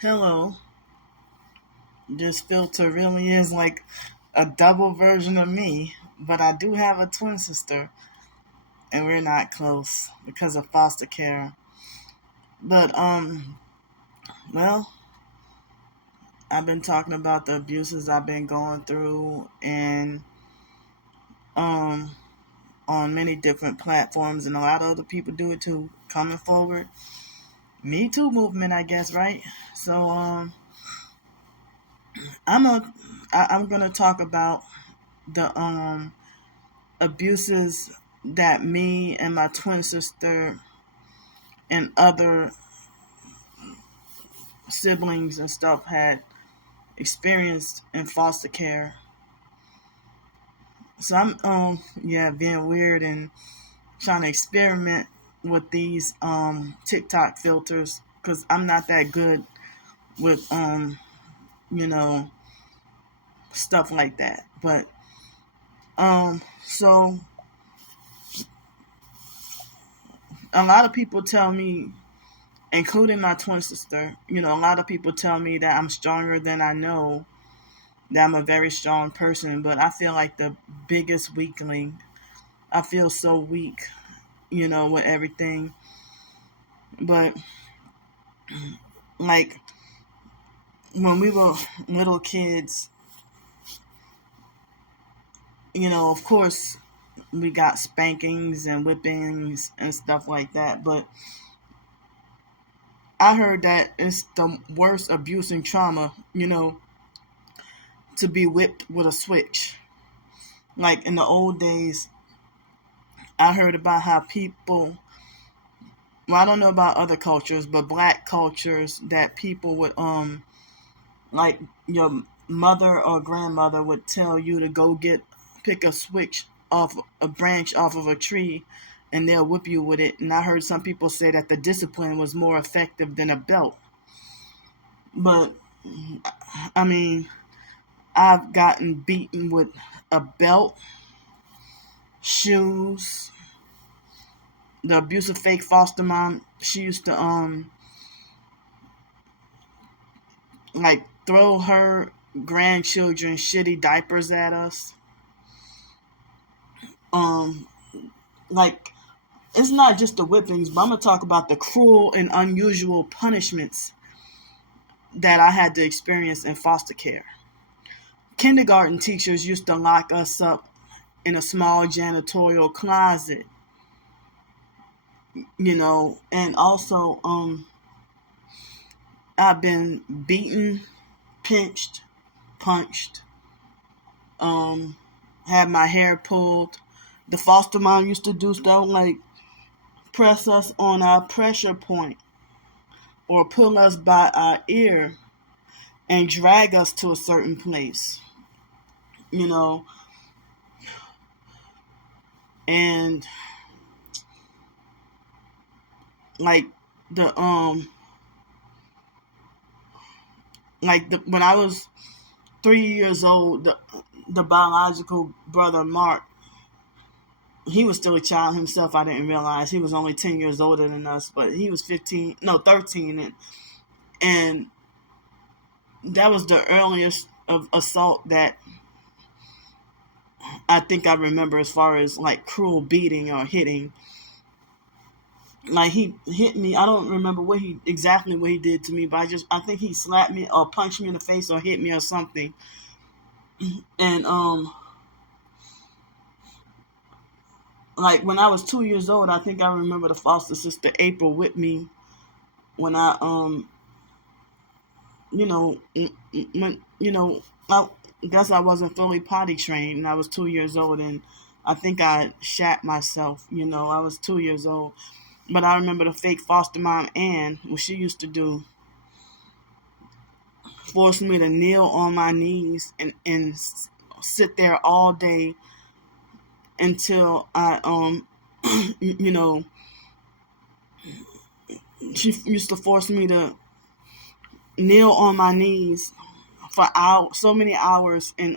Hello, this filter really is like a double version of me, but I do have a twin sister, and we're not close because of foster care. But well, I've been talking about the abuses I've been going through, and um on many different platforms, and a lot of other people do it too, coming forward. Me Too movement, I guess, right? So I'm a I'm gonna talk about the abuses that me and my twin sister and other siblings and stuff had experienced in foster care. So I'm being weird and trying to experiment with these TikTok filters because I'm not that good with you know stuff like that. But so a lot of people tell me, including my twin sister, a lot of people tell me that I'm stronger than I know, that I'm a very strong person, but I feel like the biggest weakling. I feel so weak, with everything. But like when we were little kids, of course we got spankings and whippings and stuff like that, but I heard that it's the worst abuse and trauma, to be whipped with a switch. Like in the old days, I heard about how people, well, I don't know about other cultures, but black cultures, that people would, like your mother or grandmother would tell you to go pick a switch off a branch off of a tree and they'll whip you with it. And I heard some people say that the discipline was more effective than a belt. But, I mean, I've gotten beaten with a belt, shoes. The abusive fake foster mom, she used to like throw her grandchildren shitty diapers at us. Um like it's not just the whippings, but I'm gonna talk about the cruel and unusual punishments that I had to experience in foster care. Kindergarten teachers used to lock us up in a small janitorial closet, and also I've been beaten, pinched, punched, had my hair pulled. The foster mom used to do stuff like press us on our pressure point or pull us by our ear and drag us to a certain place, you know, and like the when I was 3 years old, the biological brother Mark, he was still a child himself. I didn't realize he was only 10 years older than us, but he was 15, no, 13, and that was the earliest of assault that I think I remember as far as like cruel beating or hitting. Like he hit me. I don't remember exactly what he did to me, but I think he slapped me or punched me in the face or hit me or something. And like when I was 2 years old, I think I remember the foster sister April whipped me when I when I guess I wasn't fully potty trained and I was 2 years old, and I think I shat myself. I was 2 years old. But I remember the fake foster mom, Ann, what she used to do, forced me to kneel on my knees and sit there all day until I, she used to force me to kneel on my knees for so many hours, and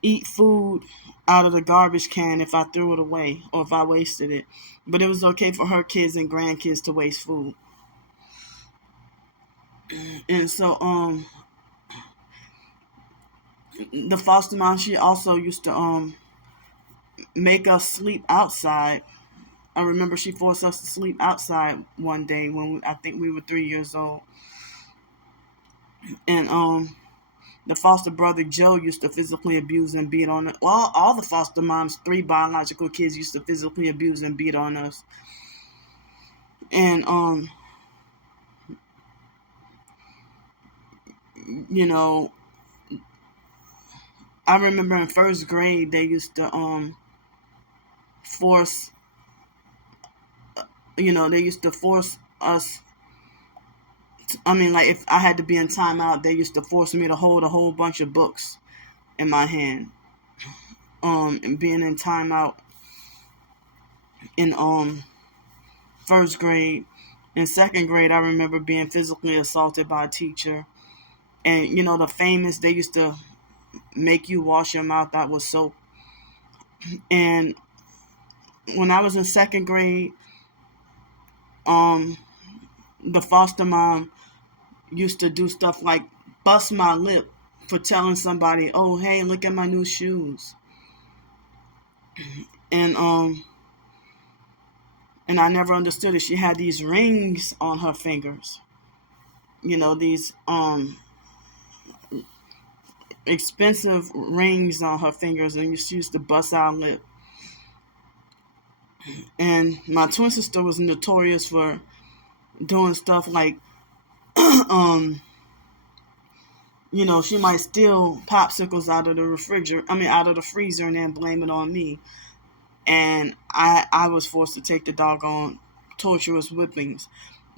eat food out of the garbage can if I threw it away or if I wasted it. But it was okay for her kids and grandkids to waste food. And so the foster mom, she also used to make us sleep outside. I remember she forced us to sleep outside one day when I think we were 3 years old. And the foster brother Joe used to physically abuse and beat on us. Well, all the foster moms, 3 biological kids, used to physically abuse and beat on us. And you know, I remember in first grade they used to force, they used to force us. I mean, like, if I had to be in timeout, they used to force me to hold a whole bunch of books in my hand. And being in timeout in first grade. In second grade, I remember being physically assaulted by a teacher. And, the famous, they used to make you wash your mouth out with soap. And when I was in second grade, the foster mom used to do stuff like bust my lip for telling somebody, "Oh, hey, look at my new shoes." And I never understood it. She had these rings on her fingers. These expensive rings on her fingers, and she used to bust our lip. And my twin sister was notorious for doing stuff like she might steal popsicles out of the out of the freezer, and then blame it on me. And I was forced to take the doggone torturous whippings.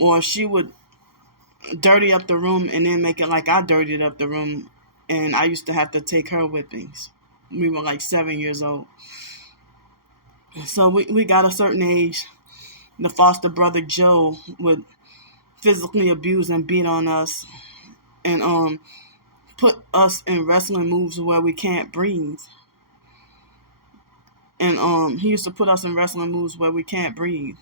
Or she would dirty up the room and then make it like I dirtied up the room, and I used to have to take her whippings. We were like 7 years old. So we got a certain age. The foster brother Joe would physically abuse and beat on us, and put us in wrestling moves where we can't breathe. And he used to put us in wrestling moves where we can't breathe.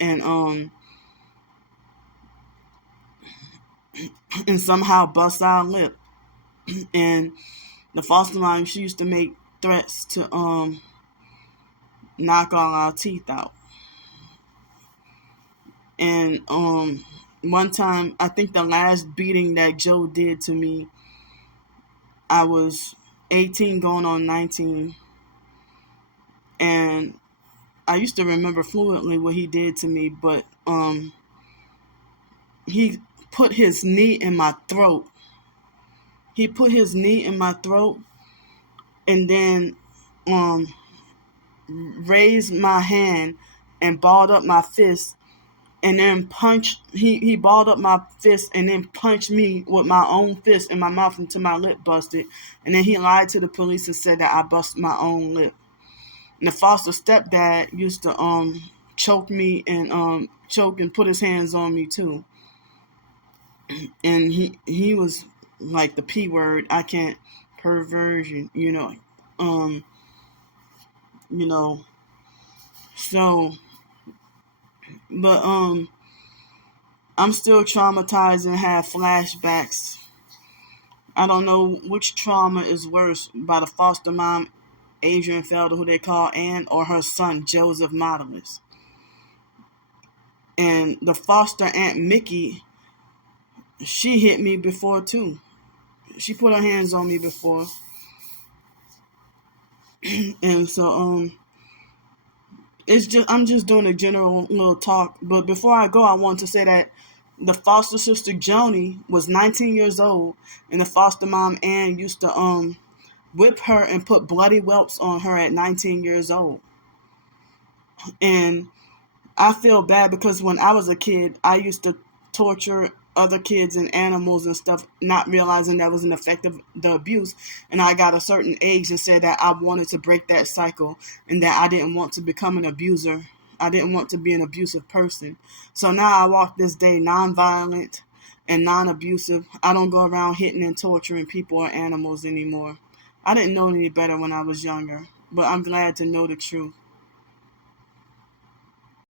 And somehow bust our lip. And the foster mom, she used to make threats to knock all our teeth out. And one time, I think the last beating that Joe did to me, I was 18 going on 19. And I used to remember fluently what he did to me, but he put his knee in my throat. He put his knee in my throat and then raised my hand and balled up my fist, and then punched. He balled up my fist and then punched me with my own fist in my mouth until my lip busted. And then he lied to the police and said that I busted my own lip. And the foster stepdad used to choke me and choke and put his hands on me too. And he was like the P word. I can't, perversion, so, but I'm still traumatized and have flashbacks. I don't know which trauma is worse, by the foster mom Adrian Felder, who they call Ann, or her son Joseph Modelis. And the foster aunt Mickey, she hit me before too. She put her hands on me before. And so I'm just doing a general little talk. But before I go, I want to say that the foster sister Joni was 19 years old, and the foster mom Ann used to whip her and put bloody whelps on her at 19 years old. And I feel bad because when I was a kid, I used to torture other kids and animals and stuff, not realizing that was an effect of the abuse. And I got a certain age and said that I wanted to break that cycle and that I didn't want to become an abuser. I didn't want to be an abusive person. So now I walk this day nonviolent and non-abusive. I don't go around hitting and torturing people or animals anymore. I didn't know any better when I was younger, but I'm glad to know the truth.